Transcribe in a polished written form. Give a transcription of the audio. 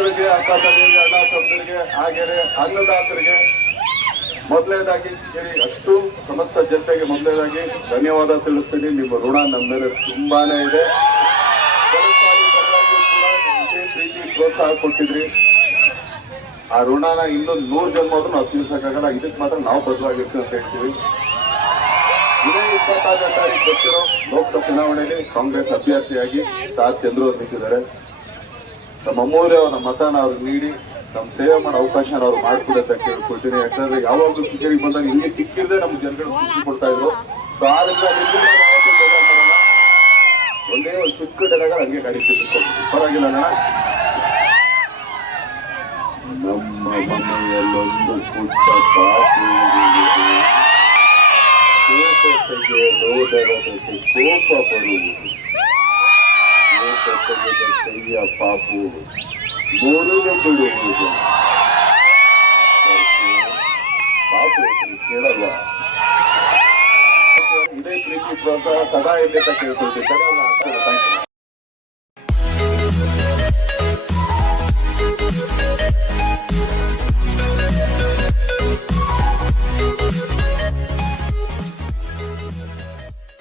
ಹಿರಿಯರಿಗೆ, ಅಕ್ಕ ತಂಗಿಗೆ, ಅಣ್ಣ ತಮ್ಮರಿಗೆ, ಹಾಗೆಯೇ ಅನ್ನದಾತರಿಗೆ ಮೊದಲನೇದಾಗಿ ಕೇಳಿ ಅಷ್ಟು ಸಮಸ್ತ ಜನತೆಗೆ ಮೊದಲನೇದಾಗಿ ಧನ್ಯವಾದ ತಿಳಿಸ್ತೀನಿ. ನಿಮ್ಮ ಋಣ ನಮ್ಮ ಮೇಲೆ ತುಂಬಾನೇ ಇದೆ. ಪ್ರೀತಿ ಪ್ರೋತ್ಸಾಹ ಕೊಟ್ಟಿದ್ರಿ. ಆ ಋಣನ ಇನ್ನೊಂದು 100 ಜನ್ಮ ಆದ್ರೂ ನಾವು ತೀರ್ಸಕ್ಕಾಗಲ್ಲ. ಇದಕ್ಕೆ ಮಾತ್ರ ನಾವು ಬದ್ಧವಾಗಿರ್ತೀವಿ ಅಂತ ಹೇಳ್ತೀವಿ. ಇದೇ 26ನೇ ತಾರೀಕು ಗೊತ್ತಿರೋ ಲೋಕಸಭಾ ಚುನಾವಣೆಯಲ್ಲಿ ಕಾಂಗ್ರೆಸ್ ಅಭ್ಯರ್ಥಿಯಾಗಿ ಚಂದ್ರು ಅವರು ನಿಂತಿದ್ದಾರೆ. ನಮ್ಮ ಅಮೂಲ್ಯವಾದ ಮತನ ಅವ್ರಿಗೆ ನೀಡಿ ನಮ್ಮ ಸೇವೆ ಮಾಡೋ ಅವಕಾಶ ಅವ್ರು ಮಾಡ್ಕೊಡಿ ಅಂತ ಕೇಳ್ಕೊಳ್ತೀನಿ. ಯಾಕಂದ್ರೆ ಯಾವಾಗಲೂ ಟಿಕೆಟಿಗೆ ಬಂದಾಗ ಹಿಂಗೆ ಟಿಕ್ಕಿರದೆ ನಮ್ಮ ಜನಗಳು ಖುಷಿ ಕೊಡ್ತಾ ಇದ್ರು. ಸೊ ಆದ್ರಿಂದ ಒಂದೇ ಒಂದು ಚಿಕ್ಕ ಡಲಗಳ ಹಂಗೆ ನಡೀತಿತ್ತು. ಪರವಾಗಿಲ್ಲ ಅಣ್ಣ. ನಮ್ಮ ಮನೆಯಲ್ಲೊಂದು ಪುಟ್ಟ ಪಾಪು ಲೋದರದ ಕೋಪ ಬರುವುದು. ಕೈಯ ಪಾಪು ಮುರುಳು ಬಿಡುವುದು. ಪಾಪು ಕೇಳಲ್ಲ. ಇದೇ ಪ್ರೀತಿ ಪ್ರೋತ್ಸಾಹ ಸದಾ ಇದೆ ಅಂತ ಕೇಳ್ಕೊಳ್ತಿದ್ದಾರೆ.